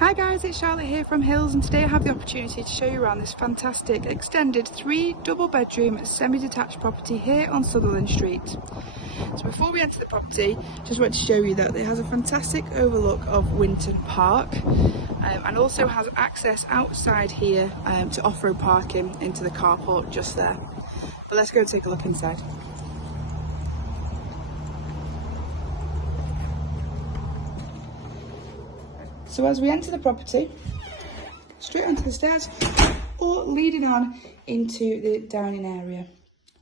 Hi guys, it's Charlotte here from Hills, and today I have the opportunity to show you around this fantastic extended 3 double bedroom semi-detached property here on Sutherland Street. So before we enter the property, just want to show you that it has a fantastic overlook of Winton Park and also has access outside here to off-road parking into the carport just there. But let's go and take a look inside. So as we enter the property, straight onto the stairs or leading on into the dining area.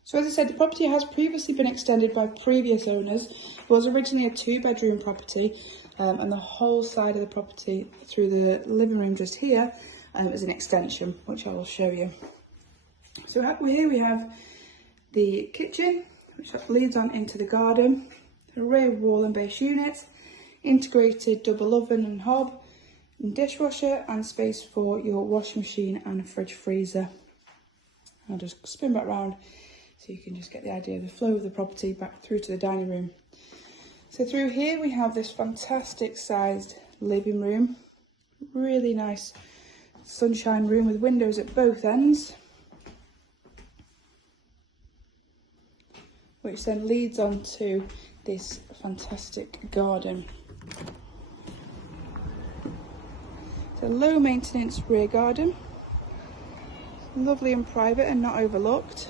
So as I said, the property has previously been extended by previous owners. It was originally a 2-bedroom property and the whole side of the property through the living room just here is an extension, which I will show you. So here we have the kitchen, which leads on into the garden, an array of wall and base units, integrated double oven and hob, and dishwasher, and space for your washing machine and fridge freezer. I'll just spin back round so you can just get the idea of the flow of the property back through to the dining room. So through here we have this fantastic sized living room, really nice sunshine room with windows at both ends, which then leads on to this fantastic garden. It's a low maintenance rear garden, lovely and private and not overlooked.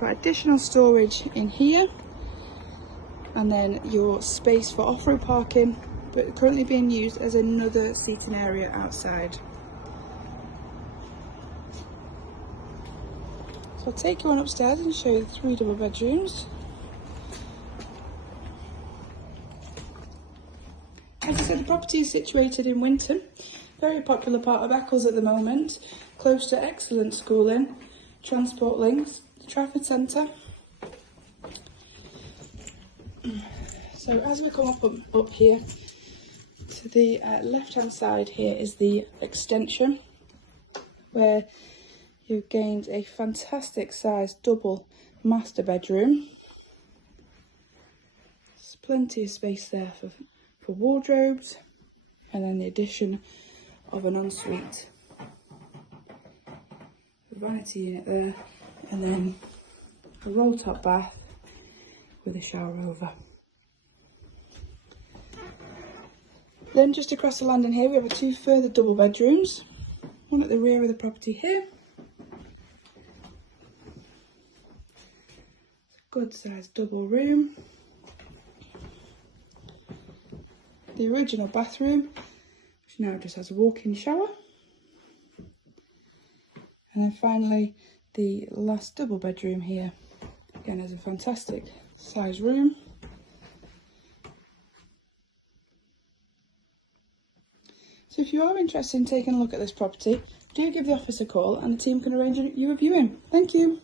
Got additional storage in here, and then your space for off-road parking, but currently being used as another seating area outside. So I'll take you on upstairs and show you the 3 double bedrooms. As I said, the property is situated in Winton, very popular part of Eccles at the moment, close to excellent schooling, transport links, the Trafford Centre. So as we come up here, to the left-hand side here is the extension, where you've gained a fantastic sized double master bedroom. There's plenty of space there for wardrobes, and then the addition of an ensuite, a vanity unit there, and then a roll top bath with a shower over. Then just across the landing here we have 2 further double bedrooms, one at the rear of the property here. It's a good sized double room. The original bathroom, which now just has a walk-in shower. And then finally, the last double bedroom here. Again, has a fantastic size room. So if you are interested in taking a look at this property, do give the office a call and the team can arrange you a viewing. Thank you.